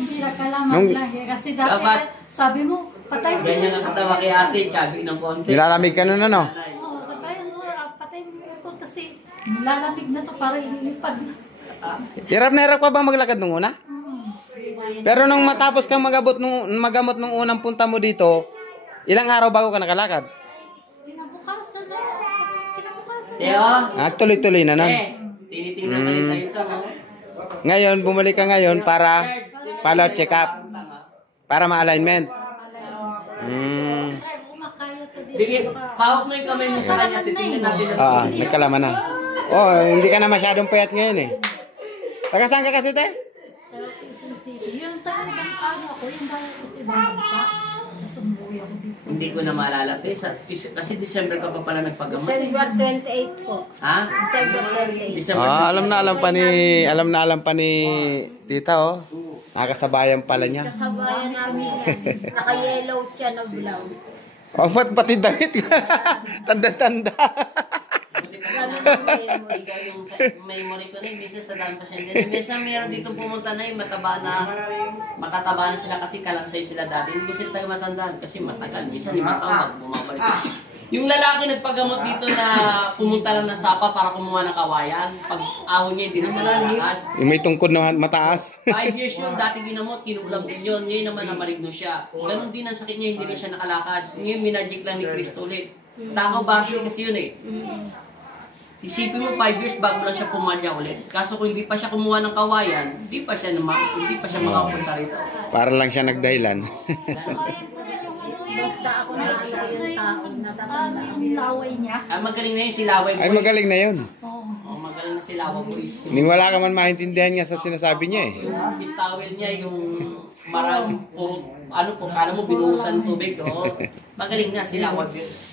Hindi ka lang Nung- maglagi. Kasi dati Dapat. sabi mo, patay mo. Ganyan ang katawa kay ate, sabi ng konti. Nilalamig ka nun ano? Oo, sabayan mo, patay mo yung aircon kasi lalamig na to para inilipad na. Hirap na hirap ka ba maglakad nung una? Pero nung matapos kang magamot nung unang punta mo dito, ilang araw bago ka nakalakad? Kinabukasan na. Kinabukasan na. Teo, Tuloy-tuloy na nun. tinitingnan ka rin tayo ito, no? Ngayon, bumalik ka ngayon para follow check up. Para ma-alignment. Sir, kumakaya to dito. Bigay, pawak mo yung kamay mo sa kanya, titingnan natin. May kalaman na. Oh, hindi ka na masyadong payat ngayon eh. Taga saan ka kasi, te? Pero Quezon City, yung talagang ano ako, yung bayan ko sa ibang bansa. Nasumbuy ako dito. Hindi ko na maalala, te. Kasi December ka pa pala nagpagamot. December 28 po. Ha? December 28. December Alam na alam pa ni tita oh. Nakasabayan pala niya. Kasabayan namin yan. Naka-yellow siya na blouse. Oh, pati damit ka. Tanda-tanda. Ganun ang memory. Ikaw yung memory ko na yung minsan sa daan pasyente. Minsan meron dito pumunta na yung matataba na sila kasi kalansay sila dati. Hindi ko sila tayo matandaan kasi matagal. Minsan 5 taon bumabalik. Yung lalaki nagpagamot dito na pumunta lang ng Sapa para kumuha ng kawayan. Pag ahon niya, hindi na siya lalakad. Yung may tungkod na mataas. 5 years yung dati ginamot, kinulang din yun. Ngayon naman na maligno siya. Ganun din ang sakit niya, hindi na siya nakalakad. Ngayon minagic lang ni Cristo ulit. Takaw basyo kasi yun eh. Isipin mo 5 years bago lang siya pumalya ulit. Kaso kung hindi pa siya kumuha ng kawayan, hindi pa siya makapunta rito. Para lang siya nagdahilan. Basta ako na yung taong natatanda. Yung laway niya. Magaling na yun si Laway Boys. Ay, magaling na yun. Oo. Magaling na si Laway Boys. Ning wala ka man maintindihan niya sa sinasabi niya eh. Yung fish towel niya, yung maraming po, kala mo binuhusan tubig, oh. Magaling na si Laway Boys.